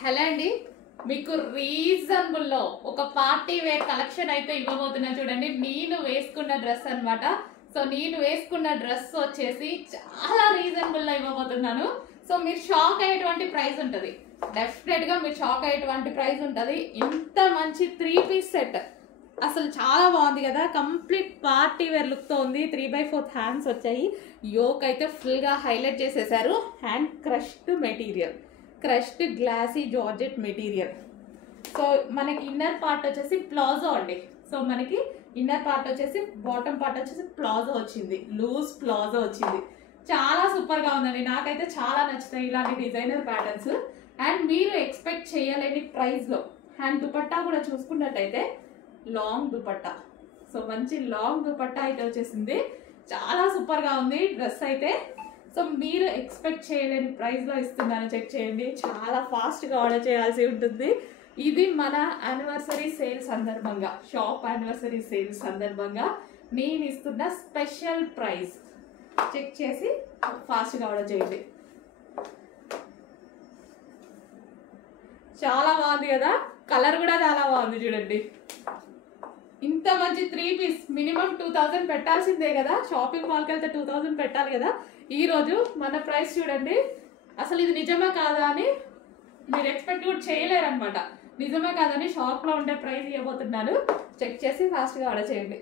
Hello అండి, మీకు reasonable లో ఒక పార్టీ వేర్ కలెక్షన్ అయితే ఇవ్వబోతున్నా చూడండి. నేను వేసుకున్న డ్రెస్ అన్నమాట. సో నేను వేసుకున్న డ్రెస్ వచ్చేసి చాలా రీజనబుల్ లో ఇవ్వబోతున్నాను. సో మీరు షాక్ అయ్యేటువంటి ప్రైస్ ఉంటుంది, డెఫినెట్ గా మీరు షాక్ అయ్యేటువంటి ప్రైస్ ఉంటుంది. ఇంత మంచి 3 పీస్ సెట్ అసలు చాలా బాగుంది కదా. కంప్లీట్ పార్టీ వేర్ లుక్ తో ఉంది. 3/4 హ్యాండ్స్ వచ్చాయి. యోక్ అయితే ఫుల్ గా హైలైట్ చేసేసారు. Hand crushed material, crushed glassy georgette material. So మనకి ఇన్నర్ పార్ట్ వచ్చేసి ప్లాజో అండి. సో మనకి ఇన్నర్ పార్ట్ వచ్చేసి బాటమ్ పార్ట్ వచ్చేసి ప్లాజో వచ్చింది, లూజ్ ప్లాజో వచ్చింది. చాలా సూపర్ గా ఉందండి, నాకైతే చాలా నచ్చుతాయి ఇలాంటి డిజైనర్ ప్యాటర్న్స్. అండ్ మీరు ఎక్స్పెక్ట్ చేయలేని ప్రైస్ లో. అండ్ దుపట్టా కూడా చూసుకున్నట్టయితే లాంగ్ దుపట్టా. సో మంచి లాంగ్ దుపట్టా అయితే వచ్చేసింది. చాలా సూపర్ గా ఉంది డ్రెస్ అయితే. సో మీరు ఎక్స్పెక్ట్ చేయలేని ప్రైస్ లో ఇస్తున్నాను, చెక్ చేయండి. చాలా ఫాస్ట్ గా ఆర్డర్ చేయాల్సి ఉంటుంది. ఇది మన యానివర్సరీ సేల్ సందర్భంగా, షాప్ యానివర్సరీ సేల్ సందర్భంగా నేను ఇస్తున్న స్పెషల్ ప్రైస్. చెక్ చేసి ఫాస్ట్ గా ఆర్డర్ చేయండి. చాలా బాగుంది కదా, కలర్ కూడా చాలా బాగుంది చూడండి. ఇంత మంచి 3 పీస్ మినిమం 2000 పెట్టాల్సిందే కదా. షాపింగ్ మాల్కి వెళ్తే 2000 పెట్టాలి కదా. ఈ రోజు మన ప్రైస్ చూడండి. అసలు ఇది నిజమా కాదా అని మీరు ఎక్స్పెక్ట్ కూడా చేయలేరు అనమాట. నిజమే కాదని షాప్ లో ఉండే ప్రైస్ ఇవ్వబోతున్నాను. చెక్ చేసి ఫాస్ట్ గా ఆర్డర్ చేయండి.